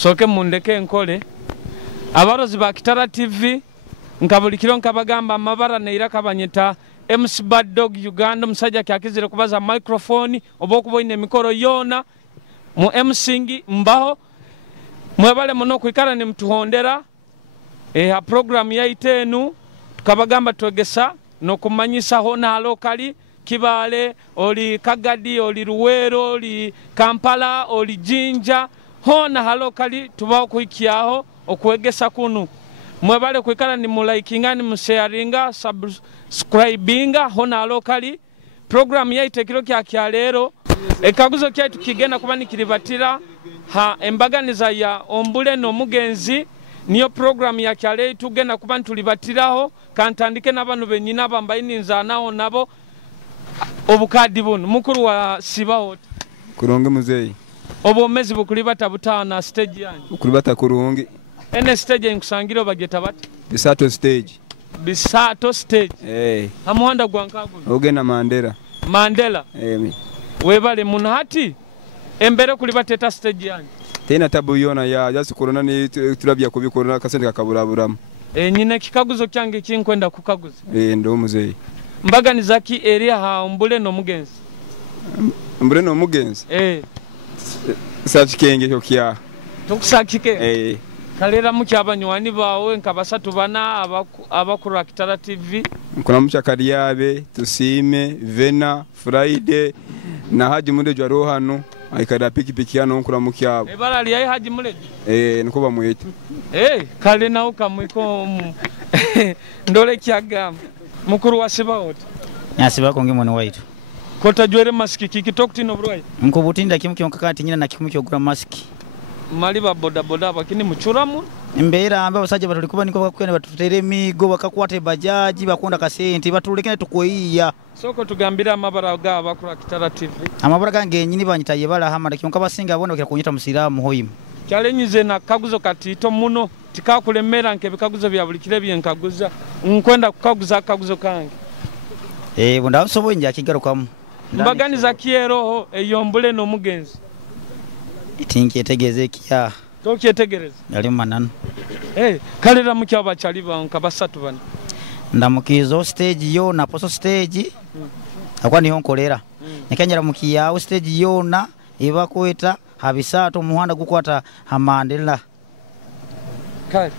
soke mundeke nkole abarozi ba Kitara TV nkabulikiro nkabagamba amabara neira kabanyeta MC Bad Dog Uganda musajja kyakizire kubaza microphone obokuboine mikoro yona mu MCing mbaho mwebale muno kwikara ni mtuhondera ha program ya itenu tukabagamba twegesa no kumanyisa hona locally Kibale oli Kagadi oli Ruwero oli Kampala oli Jinja hona halokali tubaho kuikiaho okwegesa kunu mwebale kwikara ni mulaikinga ni musharinga subscribinga hona halokali program yaite kilo kya lero ekaguzo kyaitu kigenda kuba nikiribatira ha embaganiza ya ombule no mugenzi niyo program ya kyale tugenda kuba ntulibatiraho kantandike n'abantu benyina bambayininza naho nabo obukadi buno mukuru wa Sibaho Kurungi muzeyi obomezi bukulibata butana stage yanyu ukulibata kurungi ene stage nkusangiro bageta bati Bisato stage amuhanda gwankaguno ogena Mandela webale munhati embere kulibata eta stage yanyu tena tabu yona ya just corona ni turabya kubikorona kasende kakaburaburamo nyine kikaguzo kyange kinkwenda kukaguza ndo muzeyi mbagani zaki area ha ombule no mugenzi sakikenge kyokya tukusakike kalera muki abanywani bawe nkabasatu bana abakuru Kitara TV nkona mucha kaliyabe tusime Vena Friday na Haji Mulejo rohano aikada pikipiki yano nkura mukyabo barali yayi Haji Mulejo niko bamwete kale na ukamwiko ndole kyagamba mukuru wa Sibaho nyasiba konge mwana waitu kota jwere maski kikitokti no broi nkubutinda kimukyo nkakati nyina na kimukyo gura maski mali ba boda bakini muchuramu mbera amba basajja batulikuba niko bakwene batutere migo bakakwate bajaji bakonda kasenti batulekene tukoyiya soko tugambira amabara ga abakura Kitara TV amabara gange nyini banyitaye bala hamara kyonka basinga abona bakira kunyita musiramu hoyimu cyalenyize na kaguzo katito muno tikakulemera nke bikaguzo bya bulikire byenkaguza nkwenda kukaguza kaguzo kange bunda sobo nja kigarukamu mbagani za kieroho eyombule no mugenzi itinki etegeze kiya tokyetegereza yali manana kalera mukyaba chali banka basatu bana ndamukizo stage yo na poso stage akwa niho nkolera nekanyera mukiya stage yo na eba kweta habisato muhanda gukwata hamandela kale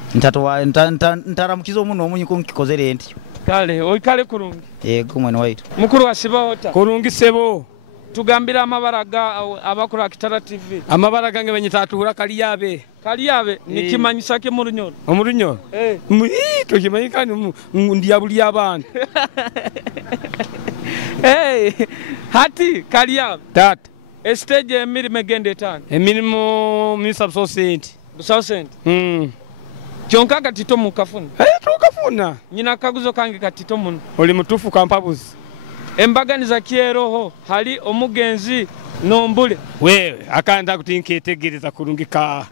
ntaramukizo muno omunyiko nkikozere enti kale oikale kurungi kumwe waitu mukuru wa Sibaho kurungi sebo tugambira amabara ga abakuru Kitara TV amabara gange benyitatura kaliyabe nikimanyisa ke murunyoro omurunyoro to kimanyika ndiyabuli abantu hati kaliyabe tata stage emiri megende tano emirimo misabsosenti kyonka katito mukafuna tukafuna nyina kaguzo kange katito muno oli mutufu kampabuzi embagani za kieroho hali omugenzi nombule wewe akanda kutinketegereza kurungika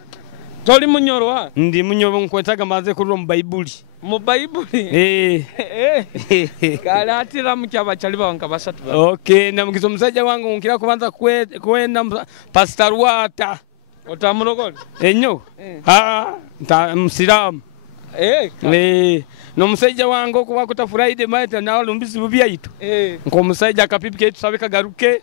toli munyoro ndi munyoro nkwetaga maze kururo mu Bible kala atira mukyaba chali banka basatu namukizo musajja wangu nkira kubanza kwenda pastor wata otamurogole enyo musiramu no musajja wangu kuba kuta Friday maita na lumbisi bubyaito nko musajja kapipi ketu sabeka garuke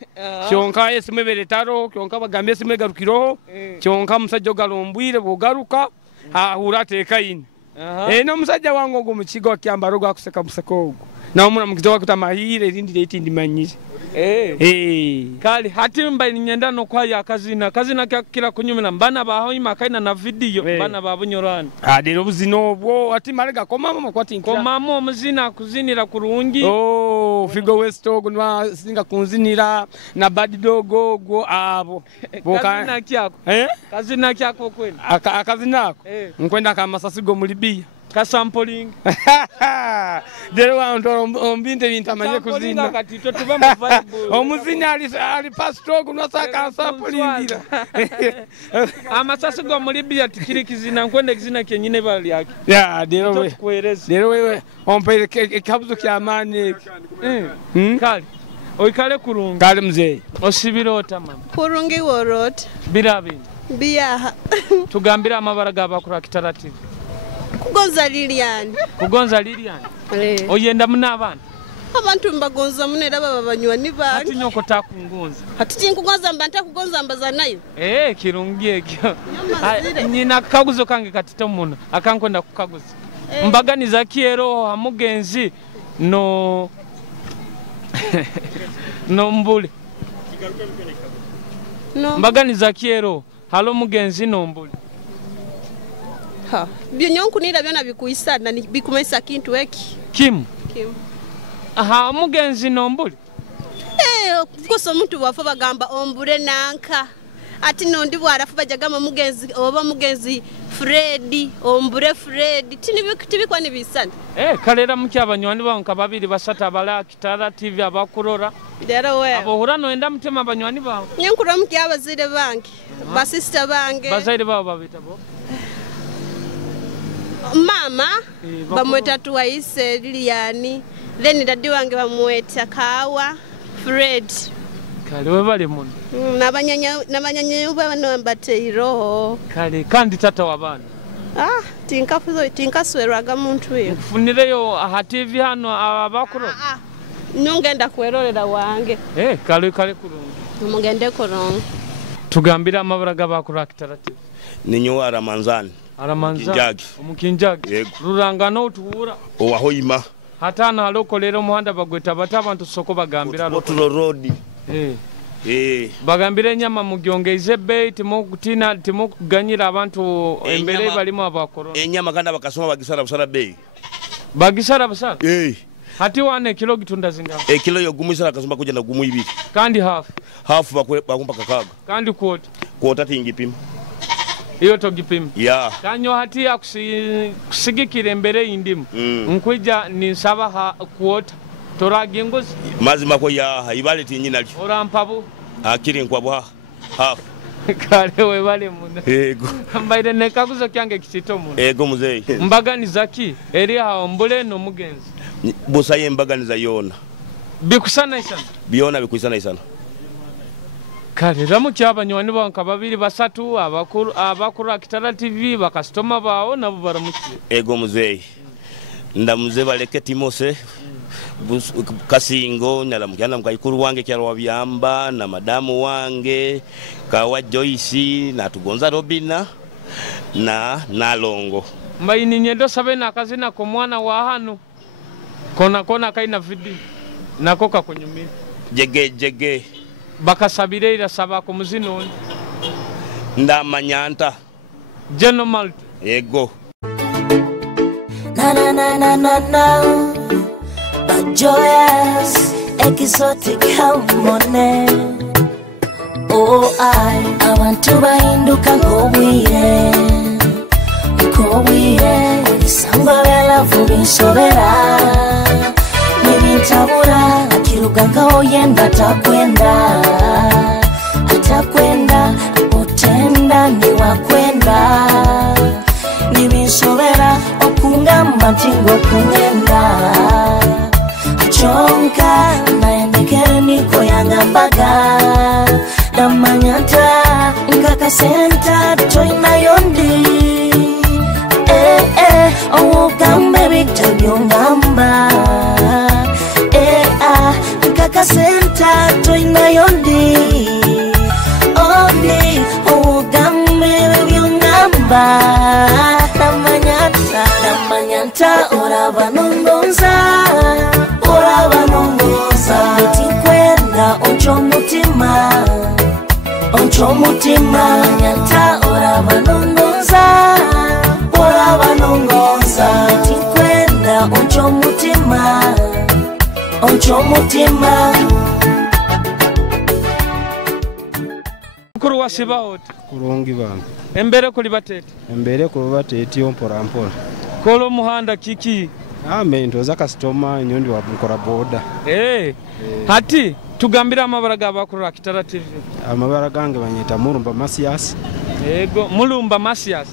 kyonka yesimwe beretaro kyonka bagambe simwe garukiro kyonka musajja galombwire bogaruka ahurate kaini no musajja wangu ngo mukigo kyambaro gwakuseka museko na umuna mukizo wakuta mahire rindi leti ndimanyije kali hati mbaini nyenda no kwa ya kazina kila kunyumina mbana baho imakaina na video bana babunyorana lero buzino bwo ati marega komama makwati komama omuzina kuzinira kurungi figo westogo nwa singa kunzinira na Bad Dog go abo kazina kyako kweli akazinako nkwenda kama sasigo mulibia kasampling dero wanto ombinde bintamanye kuzina katito tuba mu vibe omuzina ali pastor kuno saka samplingira amasasi go muri bia tikiri kizina nkwende kizina kenyine bali yake dero wewe ompere kabuzo kyamane kali oikale kurungi kale mzee osibirota mama kurungi worot birabi Biyaha. Tugambira amabara g'abakulu Kitara TV. Kugonza Lilian. Kugonza Lilian. Oyenda munabana. Abantu mbagonza munera baba banywani bange. Ati nyoko takungonza. Ati tinkugonza mbanta kugonza mbaza nayo. Kirungi ekyo. Nina kaguzo kange katito muno akankonda kukaguza. Mbaganiza kiero amugenzi no Nombule. No. Mbaganiza kiero halo mugenzi Nombule. Ha, byonyonku nira byona bikuisana ni bikumesa kintu eki. Kim. Aha, mugenzi Nombule. Kukosa omuntu wafa bagamba ombure nanka. Ati nondi bwarafu bajagama mugenzi oba mugenzi Freddy, ombure Freddy. Tibikwa nibisana. Kalera muki abanywani banka babiri basata abala Kitara TV abakurora. Dero we. Abohura no enda mutema abanywani bawo. Nyenkura muki abazire bange. Ba sister bange. Bazaire bawo babitabo. Mama bamweta tuwaise Liliani. Then dadi wange bamweta Kawa Fred. Kale we bali muno. Nabanyanya bano mbateiro. Kale kandi tata wabana. Tinkaswerwaga muntu we. Kufunireyo aha TV hano abakuro. Nungenda kwerorera wange. Kale kurungi. Mugende korongo. Tugambira amabara g'abakuru Kitara TV. Ninyo Aramanzani. Aramanzani. Omukinjagi. Rurangano utuhura. Owahoyima. Hatana alokolera omuhanda bagweta batabantu soko bagambira Otulo road. Bagambira nyama mugyongeize bei timo kuganyira abantu embere balimo abakoro. Enyama kandi bakasoma bagisara busara bei. Bagisara busara? Hati wane kilo gitunda zinga. Kilo yo gumu isara kasoma kuja na gumu ibiri. Kandi half. Half bakumpa kakaga. Kandi quarter. Quarter tingipima. Iyo togipima. Kanyo hati ya kusigikira embere indimu. Nkwija ni saba quarter. Toragi ngozi. Mazima ko ya ibale tinyi nali. Orampabu. Akiri nkwabwa half. Kale we bale muno. Mbaire nekaguzo kyange kitito muno. Muzeyi. Mbaganiza ki eri Ombule no mugenzi. Busaye mbaganiza yona. Bikusana isana. Biona bikusana isana. Kale ramu kyabanywanyi banka babiri basatu abakuru Kitara TV bakastoma bawo nabo baramukiye. Muzeyi. Ndamuze baleke Timose. Kasingo nyalamukana mukayikuru wange kyalwa byamba na madamu wange Kawa Joyce na tugonza Robina na Nalongo mbayini nyedo sabe na kazina ko mwana wa hanu kona kaina vidi nako kakunyumira jege bakasabire ira saba ko muzino ndamanyanta Jeno Malta na joyous, exotic, harmony. Oh, I want to bahinduka nk'obwire, isamba belavu binsobera, nibintabura, akiruka nkaoyenda atakwenda, utenda niwakwenda, nibinsobera, okungamba ntingo kungenda. Chonka naendekere niko yangambaga namanyata nkaka senta toina yondi owogambe bitabyongamba nkaka senta toina yondi owogambe byongamba namanyata orabanongonza Tikwenda oncho mutima nyanta orabanongoza Tikwenda oncho mutima Kuru wasiba hota kurungi bana embere kuli batete mpora kolo muhanda kiki ntoza customer nyondi wabukora boda hati tugambira amabara g'abakuru Kitara TV amabara gange banyita Mulumba Masias Mulumba Masias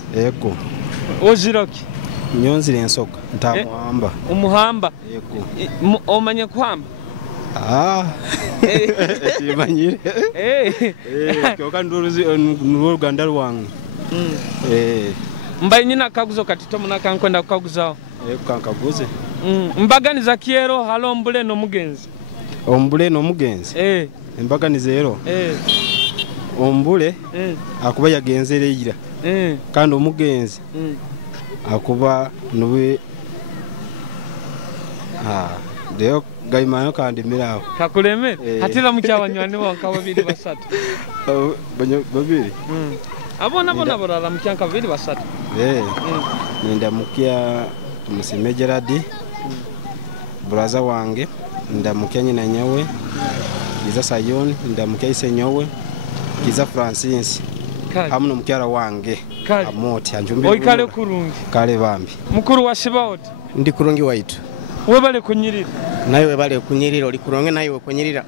oziroki nyonzire ensoka ntamuhamba umuhamba omanye kwamba Kimanyire. Kyoka n'oluganda lwange. Mbaye nyina akaguzo kati tomuna kankwenda kukaguzaho. Kankaguze. Mbaganiza kiero halo Ombule n'omugenzi. Ombule n'omugenzi. Embaganiza ero. Ombule akuba yagenze leira. Kandi omugenzi akuba nube Deo gaimano kandi miraho. Kakuleme hatira mukyabanywani wanka babiri basatu. Babiri. Abona barara mukyanka babiri basatu. Ninda mukia tumusime Gerard. Braza wange ndamukia nyina nyawe. Kiza Sayon ndamukia ise nyawe. Kiza Francis. Hamno mukyara wange. Amoti anjumbi. Oikale kurungi. Kale bambi. Mukuru wa Shibaoti. Ndi kurungi waitu. Webale kunyirira. Nayo webale kunyirira oli kuronge nayo kunyirira.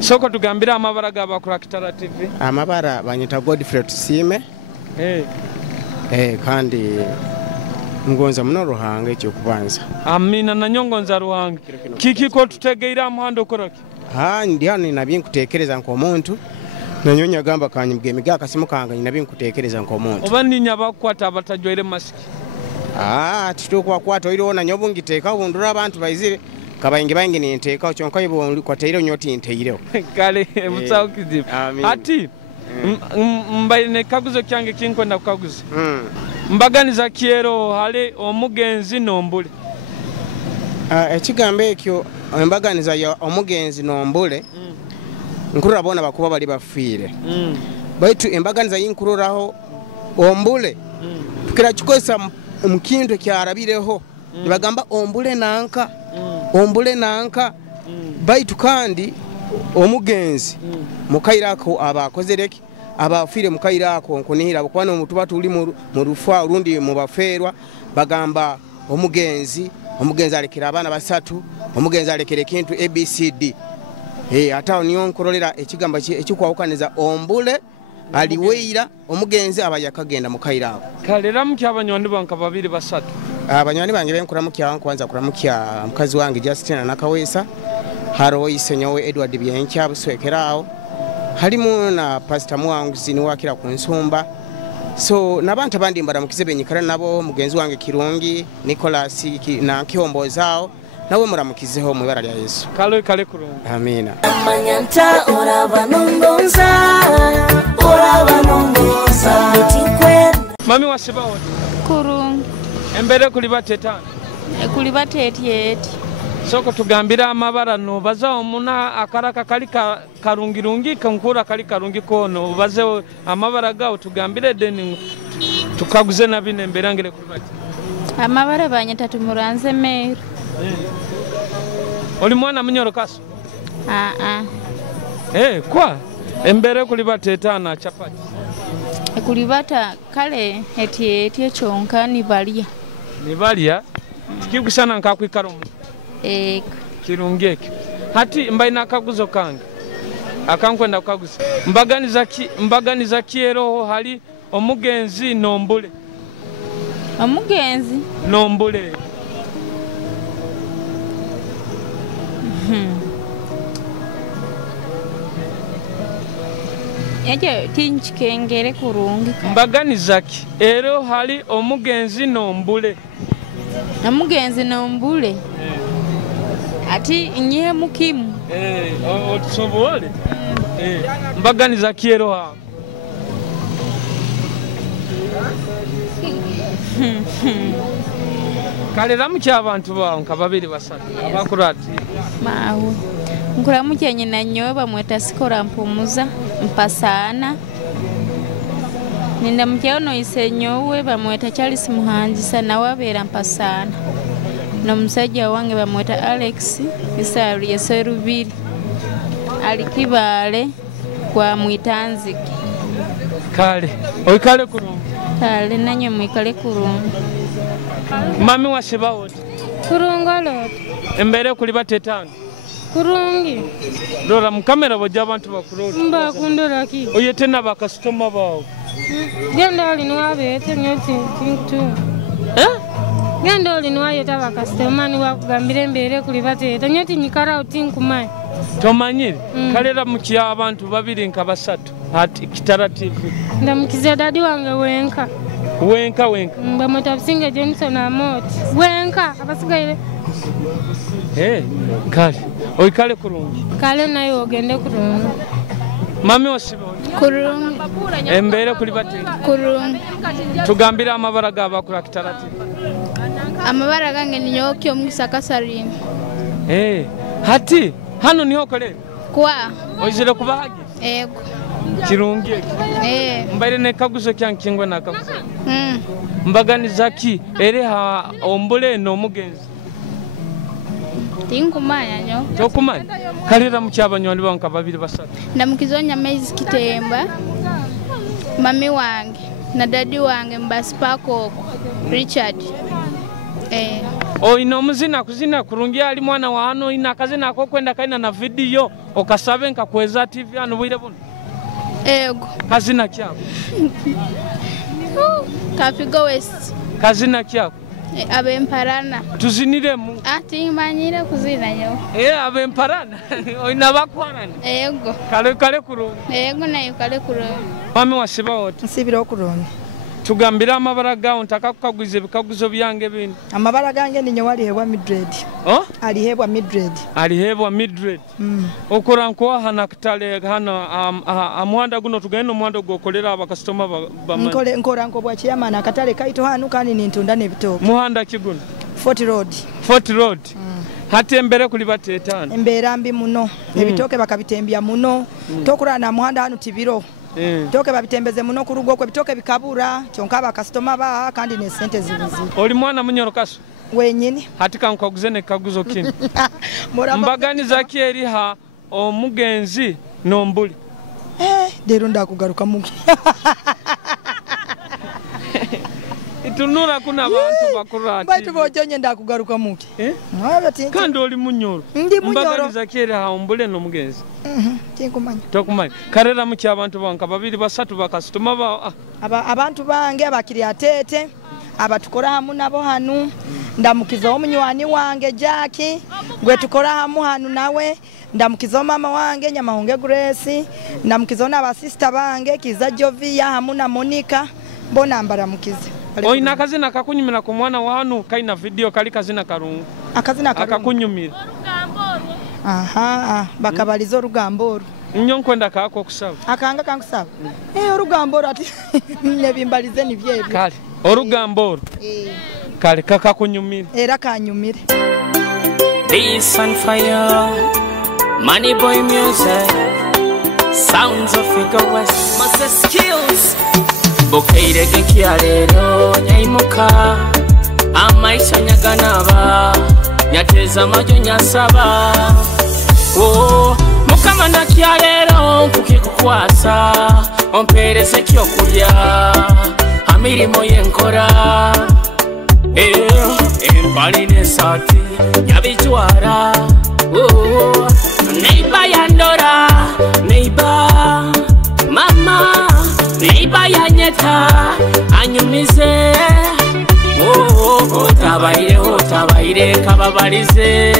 Soko tugambira amabara gabakura Kitara TV. Amabara banyita Godfrey Tusime. Kandi ngonza muno ruhanga ekyo kubanza. Amina na nyongonza ruhanga. Kiki ko tutegeira muhando koroki. Ndi hano nabinkutekereza nk'omuntu. Nanyonya gamba kanyibwe miga akasimu kanga nabinkutekereza nk'omuntu. Oba ninya bakwata abatajwaire masiki. Tituko kwata iriona nyobungiteka bundura abantu bayizire kabayingi bayingi ninteka kyonka ibo kwateiro nyoti nteiro kale mutsawo kizibu ati mbayine kaguzo kyange kinkwenda kukaguza mbaganiza kiero hale omugenzi n'ombule ekigambo ekyo embaganiza ya omugenzi n'ombule nkurabona bakuba bali bafire baitu embaganiza yinkururaho ombule tukira kikosa mukintu kyarabireho bagamba ombule nanka baitu kandi omugenzi mukairako abakozereki abafire mukairako nkunihira bakwana omutuba tuli mu rufa urundi mu baferwa bagamba omugenzi alekera abana basatu omugenzi alekere kintu ABCD ata niyo nkorolera ekigamba ekikwawukaniza ombule aliweira omugenzi abayakagenda mukairako kalera mukyabanywani banka babiri basatu abanywani bange benkuramukia kwanza kuramukia mukazi wange Justina nakawesa haro isenyowe Edward Byencha buswekerao halimu na pastor mwangu ziniwakira ku nsumba so nabantu abandi mbara mukizebe nyikara nabo mugenzi wange Kirungi Nicholas na Kiombo zao nawe muramukizeho mu ibara lya Yesu kale kurunga amina amanyanta orabanongonza mami wasibawo kurungi embere kuli batetana kuli batetieti soko tugambira amabara no baza omuna akaraka kali karungirungi kankura kali karungi kono baze amabara gawo tugambire deni tukaguze nabine emberangire kuli bati amabara banyata tumuranze meru oli mwana munyoro kaso kwa embere kuli batetana chapati kulibata kale eti chonka nibalia tikigusana nkakwikaro kirungeke hati mbaina akaguzo kange akankwenda kukaguza mbaganiza kiero hali omugenzi n'ombule omugenzi n'ombule Eje tinchikengere kurungi mbaganiza ki ero hali omugenzi n'ombule ati nye mukimu otusobole mbaganiza ki ero ha kalera muki abantu bawo nka babiri basatu abakurati mawe nkuramuke nyina nyoba mweta sikora mpumuza mpasana ninda mukyono isenyowe bamweta Charles Muhanjisa nawe abera mpasana no musajja wange bamweta Alex Isari yeserubiri alikibale kwa mwitanziki kale oikale kurungi kale nanyo mwikale kurungi mami washibawo kurungolo embere kuli batetana kurungi dora mukamera boja abantu bakurota mba kundora ki oyete na bakastoma bawo genda ali no abete nyoti tintu Genda olinwayo taba kastomani wakugambira embeere kuli bateeta nyoti nyikara uti nkumanyi tomanyire kalera mukiya abantu babiri nka basatu ati Kitara TV ndamukiza dadi wange wenka bamweta Businge Johnson Amoti wenka abasigaire kale oikale kurungi kale nayo ogende kurungi mami wasibo kurungi embeere kuli bateeta kurungi tugambira amabara g'abakula Kitara TV amabara gange ni Nyoki Omugisa Kasarine hati hano niho kole kwa oizire kubahagi ego kirungi mbaire ne kaguzo kyankingwe na kaguzo mbaganiza ki ere ha ombule no mugenzi tinkumanya nyo tokumanya kalira mu kyabanyoni banka babiri basatu ndamukizonya Maize Kitemba mami wange na dadi wange Mbasipako Richard ino muzina kuzina kurungi ali mwana wa hano ina kazina ako kwenda kaina na video okasabe nkakweza TV hano bwire buno ego kazina kyako Kafigo West kazina kyako abemparana tuzinire mu ati manyire kuzina nyo abemparana ina bakwarana ego kale kurungi ego nayo kale kurungi mami wasiba wote nsibira okurungi tugambira amabara gawo ntaka kukagwiza ebikaguzo byange bino amabara gange ninyo walihebwa Mildred alihebwa Mildred okora nko hana kitale hana amwanda guno tugenda omwanda gokolera abakastoma bamani nkora nko bwa chiyamana akatale kaito hanu kani nintunda nebitoke muhanda kiguno Fort Road hati embere kuli bateetana embera mbi muno ebitoke bakabitembya muno tokurana muhanda hanu tibiro toke babitembeze muno ku rugo kwe bitoke bikabura kyonka abakastoma ba kandi ne sente zibuzi oli mwana munyorokaso wenyini hati kankaguze ne kaguzo kini mbaganiza ki eri ha omugenzi nombuli dero ndakugaruka mugi itunura kuna abantu bakurati batu bojonye ndakugaruka mugi kandi oli munyoro mbaganiza ki eri ha ombule nomugenzi tinkumanya tokumanya karera mu kyabantu banka babiri basatu bakastoma ba abantu bange abakiri atete abatukora hamu nabo hanu ndamukiza omunywani wange Jackie gwe tukora hamu hanu nawe ndamukiza mama wange Nyamahonge Grace ndamukiza na basista bange Kiza Jovia hamu na Monica mbona mbaramukize oina kazina kakunyumira ku mwana wa hanu kaina video kali kazina karungu akazina karungu akakunyumira bakabalizo rugamboro nnyo nkwenda kako kusaba akanga kankusaba orugamboro ati nebimbalize ni byebyo kale orugamboro kale kakakunyumira era kanyumire This on fire Money Boy music Sounds of Figure West Master skills Bukeire kekialero nyaimuka Amaisha nyaganaba Nyateza majo nyasaba Mukama na kialero kukikukwasa Ompereze kyokulya Amirimo yenkora Empali nesati Nyabijwara Neiba yandora Neiba Mama Neiba yanyeta Anyumize Otabaire kababalize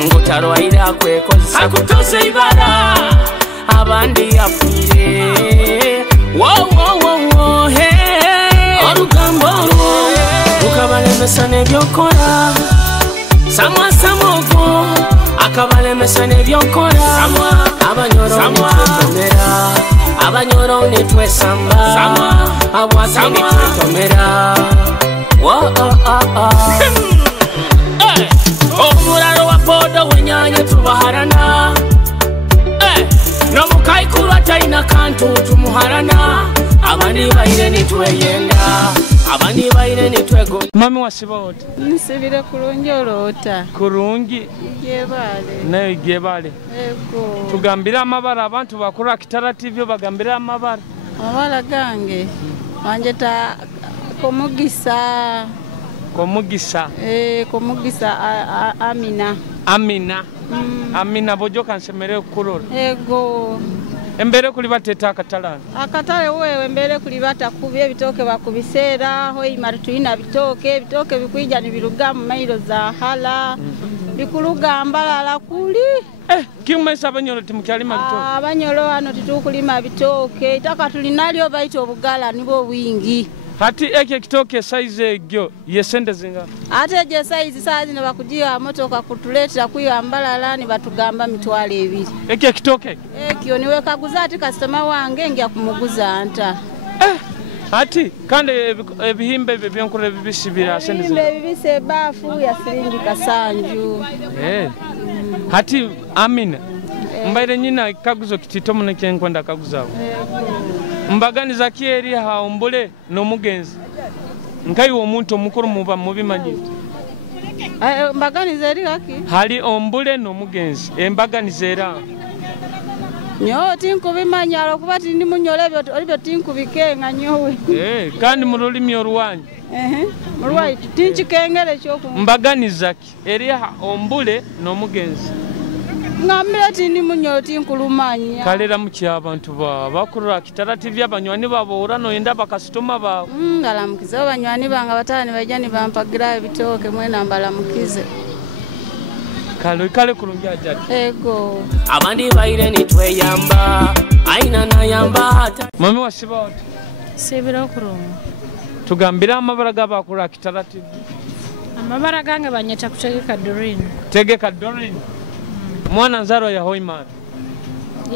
Ngotarwaire akwekozesa akutose ibara abandi yapire Orugambo ukabalemesa nebyokora Samwa samogo akabalemesa nebyokora Abanyoro nitwesamba abwate nitwetomera Omuraro wa podo wenyanye tubaharana No mukaikuru ataina kantu tumuharana Abandi baire nitweyenda Abandi baire nitwego Mami wasiba wote Nisibire kurungi olota kurungi Gyebale nayo gyebale ego tugambira amabara abantu bakora Kitara TV bagambira amabara gange wanjeta komugisa Amina Amina bojo kansemere kurora ego Embere kuli bateta akatalana. Akatale wewe mbere kuli batakubye ebitoke bakubiseera hoima tulina bitoke bikwija ni biruga mu mailo za hala bikuluga mbalala kuli kimaisa abanyolo timukyalima bitoke abanyolo hano titukulima bitoke itaka tulinalyo baito obugala nibo bwingi hati eke kitoke size egyo yesende zinga ate je size sazi ne bakujia motoka kutuleta kuyo mbalala ni batugamba mitwalo 2 eke kitoke ekyo niwe kaguza ati customer wange ngya kumuguza anta hati kande ebihimbe byenkore bibisi bira sende zinga ebihimbe bibise bafu ya silingi kasanju hati Amina mbaire nyina kaguzo kitito mune kyenkwenda kaguzawo mbagani za kieri haombule no mugenzi nkai wo muntu omukuru muba mubimanyi mbagani zeri haki hali ombule no mugenzi embagani zera nyo tinkubimanyalo kuba tindi munyole ebyo tinkubikenga nyowe kandi mululimi olwanyi mulwayi tinchikengere kyoku mbagani zaki eri ombule no mugenzi ngambira tindi munyolo tinkulumanya kalera muki abantu bakurura Kitara TV abanywani babo urano yenda bakasitoma bawo ngalamukiza abanywani banga batani bajani bampagira ebitoke mwena mbalamukize kale kulungia jati ego abandi baire nitweyamba aina nayamba hata mami wasiba wote Sibira kurunga tugambira amabara gabakura Kitara TV amabara gange banyeta kutegeka Dorine tegeka Dorine mwana nzaro ya Hoimar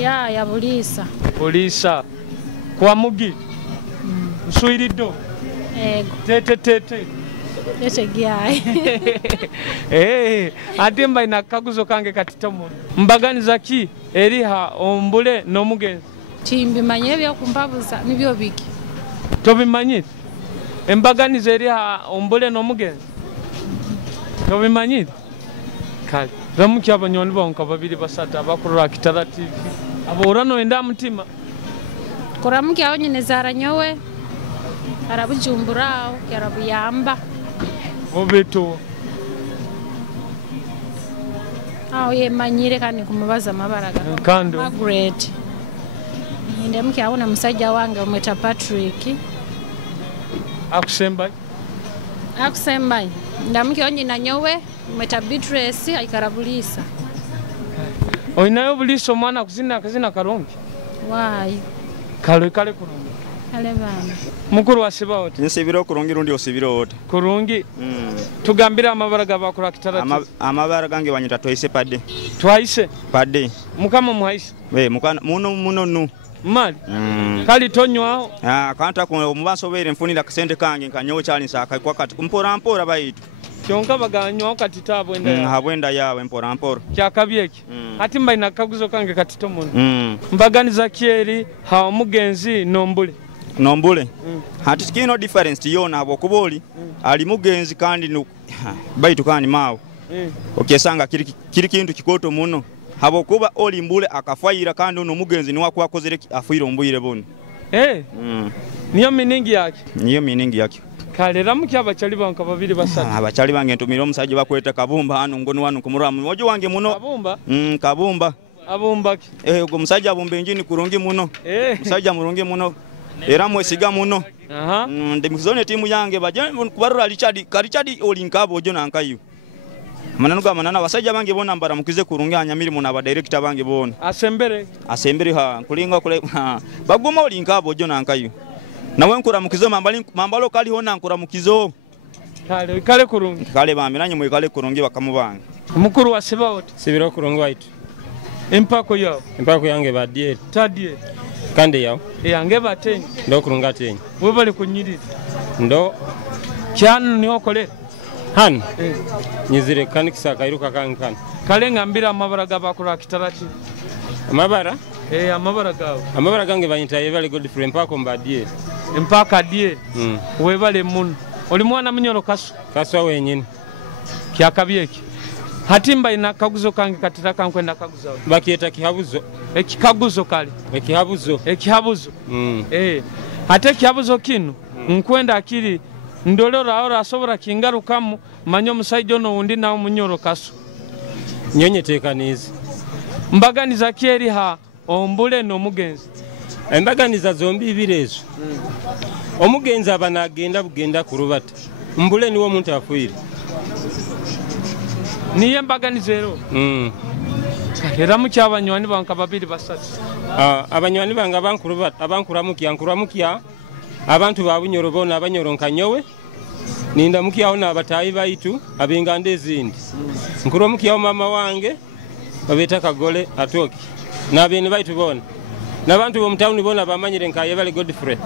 ya bulisa kwa mugi msuirido ego tete gyaye atimba ina kaguzo kange katitomo mbagani zaki eriha ombule no mugenzi timbi manye byo kumbabuza nibyo biki tobimanyite embagani zeriha ombule no mugenzi tobimanyite kale ramuki abanyoni bonka babiri basata bakurura Kitara TV abo urano enda mutima kuramuki aho nyine zaranyowe arabujumburaho yarabuyamba obeto aho yemanyire kandi kumubaza amabaraga kando Margaret ninde muki abona musajja wange umweta Patrick akusemba ndamuki onye nanyowe umweta Beatrice aikarabulisa oinayo buliso mwana kuzina karongi wayi kale kurungi kale bana mukuru wasiba wote nsibiro kurungi rundi osibiro wote kurungi tugambira amabara gabakura Kitara TV amabara gange banyita twaise pade mukama muhaise mukana muno nu mali kali tonywaho kanta ko mubaso bere mfunira kasente kange kanyo cyali nsaka kwa kati mpora bayitu kyonka baganywa katitabo enda habwenda yawe mpora kyakabyeki ati mba ina kaguzo kange katito muno mbagani za kieri ha mugenzi nombule hati kino difference yona abo kuboli ali mugenzi kandi bayitu kandi mawo okesanga kiri kintu kikoto muno habo kuba oli mbule akafayira kandi uno mugenzi ni wako akozere afuire ombuyire bone niyo meaning yake kalera muki abachali banka babiri basatu abachali bange ntumira omusajja bakweta kabumba hano ngono wanu kumuramu ojo wange muno kabumba abumbaki ugo musajja abumba enjini kurungi muno musajja murungi muno era mwesiga muno ndi muzone timu yange baje kubarura Richard olinkabo ojo nankayo manana basajja bange bona mbara mukize kurungi anyamiri muna ba director bange bona asembere kulinga kule bagoma olinkabo ojo nankayo nawe nkura mukizo mambalo kali hona nkura mukizo kale kurungi kale bamiranye mu kale kurungi bakamubanga mukuru wasiba wote sibiro kurungi waitu empako yange badie tadie kande yao yange batenyi ndo kurunga tenyi webale kunyirira ndo cyane ni okole han nyizire kandi kisaka iruka kankana kale ngambira amabara gabakura Kitara TV amabara amabara gange banyita yebale Godfrey mpako mbadie empaka die webale muno oli mwana munyoro kaswa wenyine kyakabyeki hatimba ina kaguzo kange katira kankwenda kaguzo bakieta kihabuzo ekikaguzo kale ekihabuzo hate kihabuzo kino nkwenda akiri ndolora ora asobora kingarukamu manyo musaijo no undi na munyoro kaso nyonye tekanizi mbagani za kieri ha ombule n'omugenzi. Embaganiza zombi ibiri ezo. Omugenzi aba nagenda bugenda ku Lubata. Mbule niwo omuntu afiire. Niye embaganiza ero. Era mukyabanywanyi banka babiri basatu. Abanywanyi bange abankuramukya abantu babunyoro bona abanyoronka nyowe ninda mukyawo n'abatayi baitu abinganda ezindi nkuramukyawo mama wange babeta Kagole atoki n'abene baitu bona n'abantu bomutawuni bona bamanyire nkaye bali Godfrey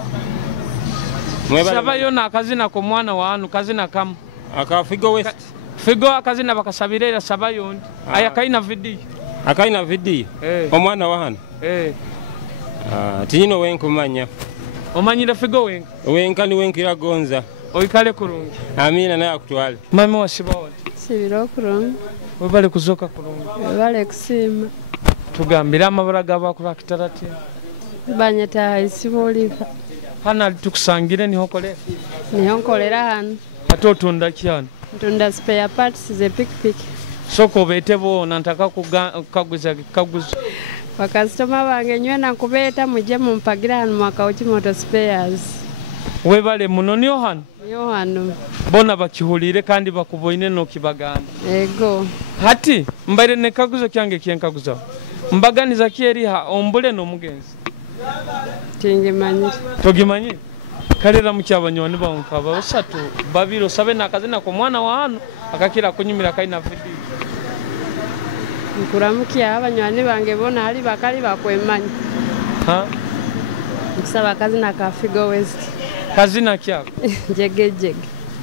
sabayo n'akazina ko mwana wanu kazina kamu aka Figo West Figo akazina bakasabirera sabayo aya kaina video omwana wa hano tino wenkumanya omanyire Figo wenka ni wenkira gonza oikale kurungi amina naye akutwale mami wasibawo sibira kurungi webale kuzoka kurungi webale kusima tugambira amabara g'abakula kitarati banyeta isiboliva hana tukusangire niho nkolera hano ate otunda kyano ntunda spare parts ze pikipiki soko bete bona ntaka kaguza bakasitoma bange nywe nakubeeta mujje mumpagira hano Mwakauchi Motor Spares webale muno niyo hano bona bakihulire kandi bakuboine nokibagana ego hati mbaire ne kaguzo kyange kyenkaguza mbaganiza kieri ombule n'omugenzi togimanyi kalera mukyabanywanyi banka basatu babiro sabe nakazina ko mwana wa hano akakira kunyumira kaina video nkuramukya abanywanyi bange bona ali bakali bakwemanya nsaba kazina ka Figo West kazina kyako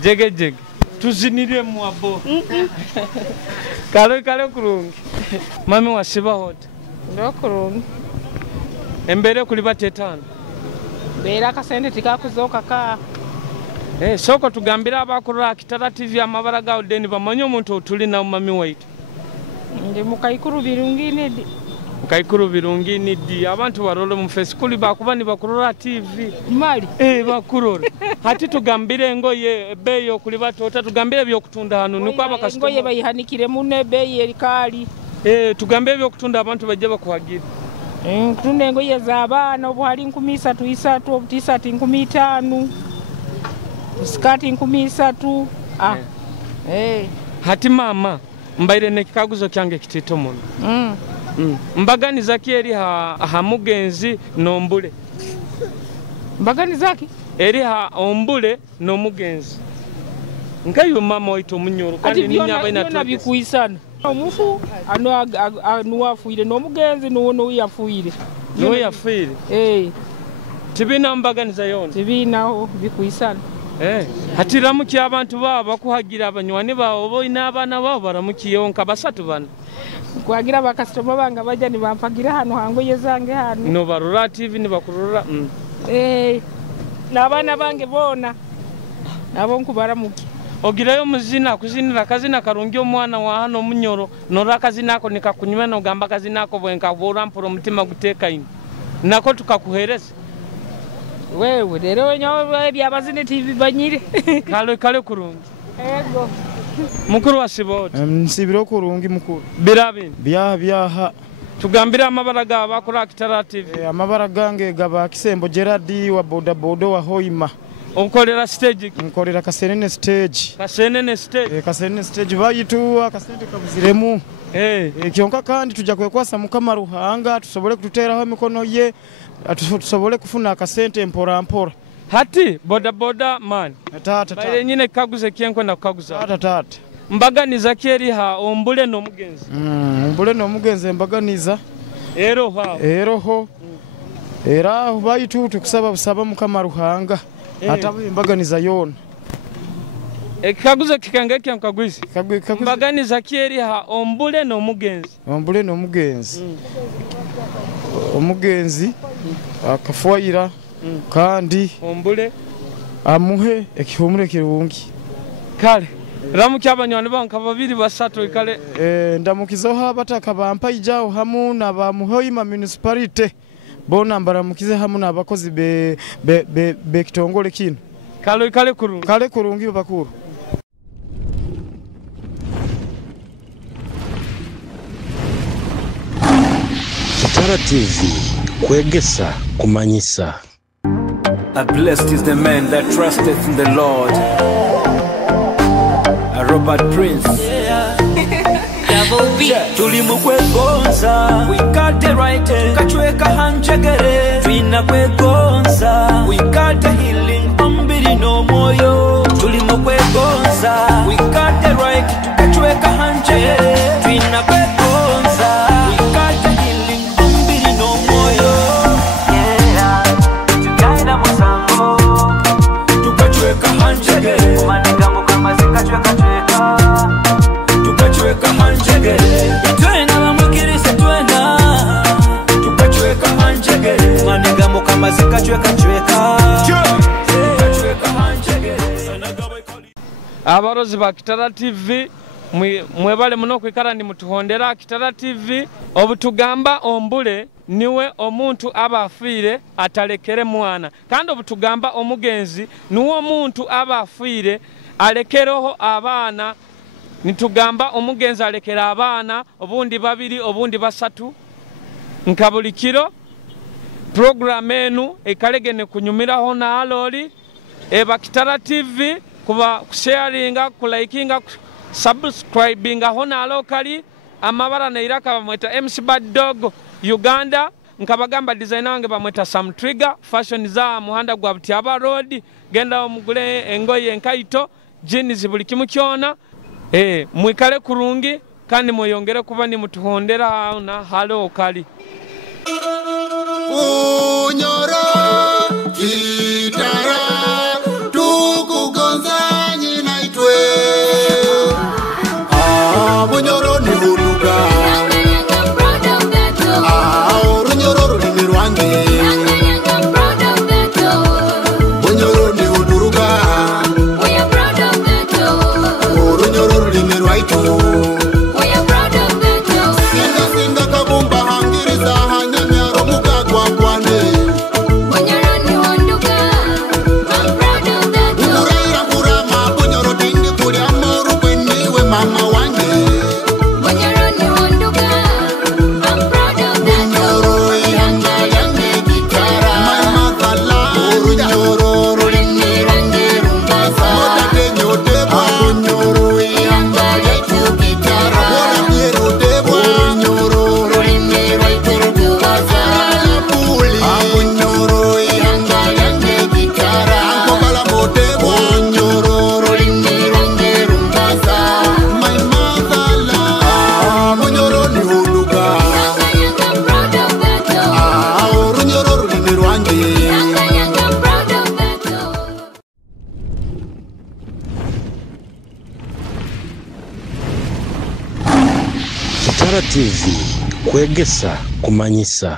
jege tuzinire mwabo kale kurungi mami wasiba hote ndo kurungi embere kuli batetana bera kasente tikakuzoka ka soko tugambira abakurura Kitara TV amabara ga odeni bamanye omuntu otuli na mami waitu ndi mukaikuru birungi nidi abantu barole mu Facebook bakuba ni bakurura TV mali bakurora hati tugambire ngoye beyo kuli batota tugambire byo kutunda hano niko abakasitoma ngoye bayihanikire mune beyi erikali tugambire byo kutunda abantu bajje bakuhagira kutunda ngoye z'abaana obuhali 13 obutisati 15 skati 13 hati mama mbaire ne kikaguzo kyange kitito muno mbaganiza kieri ha mugenzi n'ombule mbaganiza ki eri ha ombule n'omugenzi ngayo mama waitu munyoro kandi ninya baina bikuisana omufu anu afuire n'omugenzi nuwo yafuire tibina mbaganiza yona tibinaho bikuisana hati ramuki abantu babo bakuhagira abanywani bawo boina abana babo baramukiyeho nka basatu bana kwagira bakasitoma banga bajya ni bampagira hano hango yezange hano no barura TV ni bakurura nabana bange bona nabo nkubaramuki ogirayo muzina kuzinira kazina karungi omwana wa hano munyoro nora kazina ko nikakunywe no gamba kazina ko bwenka bora mporo mutima guteka ino nako tukakuhereza wewe rero nyawe byabazine TV banyire kale kurungi ego mukuru wa Sibote nsibiro kurungi mukuru birabini byaha tugambira amabara ga bakora Kitara TV amabara gange gaba Kisembo Gerard wa bodabodo wa Hoima ukorera stage nkorera Kasenene stage bayitu akasente kabuziremu kyonka kandi tujja kwekwasa mukama Ruhanga tusobole kututeraho emikono ye tusobole kufuna akasente mpora hati boda man tata baire nyine kaguze kyenkwenda kukaguza tata mbaganiza kieri ha ombule n'omugenzi ombule n'omugenzi mbaganiza eroho era bayitu tukusaba busaba mukama Ruhanga atabe mbaganiza yona kaguze kikange kyankagwizi mbaganiza kieri ha ombule n'omugenzi omugenzi akafuayira kandi ombule amuhe ekihumure kirungi kale ramuki abanywani banka babiri basatu ikale ndamukizo abataka bampayijao hamu na bamuhoima municipality bona mbaramukize hamu n'abakozi be kitongole kino kale kurungi bakuru Kitara TV, kwegesa kumanyisa. Blessed is the man that trusteth in the Lord. Robert Prince. Tulimu kwegonza, we got the right, kachweka hanchegere. Twina kwegonza, we got the healing, ambiri no moyo. Tulimu kwegonza, we got the right, kachweka hanchegere. Twina kwegonza, we got the healing, ambiri no moyo. Yeah, tukaina musango, tukachweka hanchegere. Kumanigambo kama zikachweka chweka. Tukachweka hanjegere, twena bamukirisa twena. Tukachweka hanjegere, manigamo kama zikachweka chweka. Tukachweka hanjegere. Abarozi ba Kitara TV mwebale muno kwikara ni mutuhondera. Kitara TV obutugamba ombule niwe omuntu abafire atalekere mwana, kandi obutugamba omugenzi niwo omuntu abafire alekeroho abana. Nitugamba omugenzi alekera abana obundi babiri obundi basatu. Nkabulikiro program enu ekalegene kunyumiraho na aloli eba Kitara TV kuba sharinga kulaikinga subscribinga hona alokali amabara na iraka bamweta MC Bad Dog Uganda. Nkabagamba designer wange bamweta Sam Trigger fashion za muhanda gwa Butiaba Road. Genda omugule engoye enkaito jini zibulikimu kyona. Mwikale kurungi kandi muyongere kuba ni mutuhondera na halo kali. Unyoro Kitara tukugonza nyina itwe. Unyoro ni huluga. Unyoro rulimi rwange. Unyoro ni huduruga. Singa kabumba hangiriza hanyamyaro mugagwa kwane. Uraira kurama bunyoro dindi kuri amuru kweniwe mama wange. Bunyoro ihanga yange Kitara. My mother land. Bunyoro rulimi rwange rumbasa. Motate nyoteba. Bunyoro ihanga yetu Kitara. Wala miero deba. Bunyoro rulimi rwange rumbasa. Puli. Bunyoro ihanga yange Kitara. Ankobala moteba. Bunyoro rulimi rwange rumbasa. My mother land. Bunyoro ni huluga. Bunyoro rulimi rwange. Kitara TV, kwegesa kumanyisa.